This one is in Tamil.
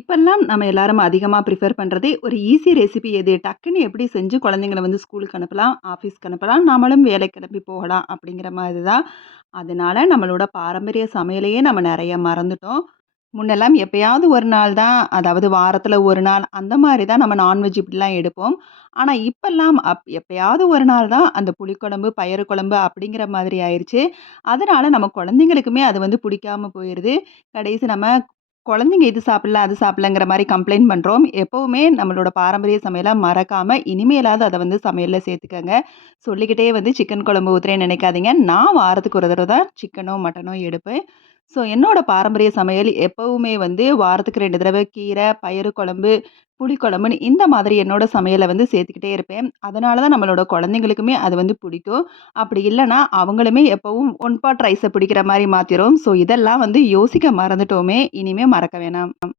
இப்பல்லாம் நம்ம எல்லாரும் அதிகமா ப்ரிஃபர் பண்றது, ஒரு ஈஸி ரெசிபி எது? டக்குன்னு எப்படி செஞ்சு குழந்தைங்கள வந்து ஸ்கூலுக்கு அனுப்பலாம், ஆஃபீஸ்க்கு அனுப்பலாம், நம்மளும் வேலைக்கு கிளம்பி போகலாம் அப்படிங்கிற மாதிரி தான். அதனால நம்மளோட பாரம்பரிய சமையலையே நம்ம நெறைய மறந்துட்டோம். முன்னெல்லாம் எப்பயாவது ஒரு நாள் தான், அதாவது வாரத்துல 1 நாள் அந்த மாரி தான் நம்ம நான்வெஜ் இப்படிலாம் எடுப்போம். ஆனா இப்பல்லாம் எப்பயாவது ஒரு நாள் தான் அந்த புளிக்குழம்பு, பயறு குழம்பு அப்படிங்கிற மாதிரி ஆயிருச்சு. அதனால நம்ம குழந்தைங்களுக்குமே அது வந்து பிடிக்காம போயிருது. கடைசி நம்ம குழந்தைங்க இது சாப்பிடல, அது சாப்பிடலங்கிற மாரி கம்ப்ளைண்ட் பண்றோம். எப்பவுமே நம்மளோட பாரம்பரிய சமையல மறக்காம, இனிமேலாவது அத வந்து சமையல்ல சேர்த்துக்கங்க. சொல்லிக்கிட்டே வந்து சிக்கன் குழம்பு ஊத்துறேன்னு நெனைக்காதீங்க. நான் வாரத்துக்கு ஒரு தடவ தான் சிக்கனோ, மட்டனோ எடுப்பேன். ஸோ என்னோட பாரம்பரிய சமையல் எப்பவுமே வந்து வாரத்துக்கு 2 தடவ கீரை, பயறு குழம்பு, புளிக்குழம்புன்னு இந்த மாதிரி என்னோட சமையல வந்து சேர்த்துக்கிட்டே இருப்பேன். அதனால தான் நம்மளோட குழந்தைங்களுக்குமே அது வந்து பிடிக்கும். அப்படி இல்லன்னா, அவங்களுமே எப்பவும் ஒன் பாட் ரைஸ பிடிக்கிற மாரி மாத்திரும். ஸோ இதெல்லாம் வந்து யோசிக்க மறந்துட்டோமே! இனிமே மறக்க வேணாம்.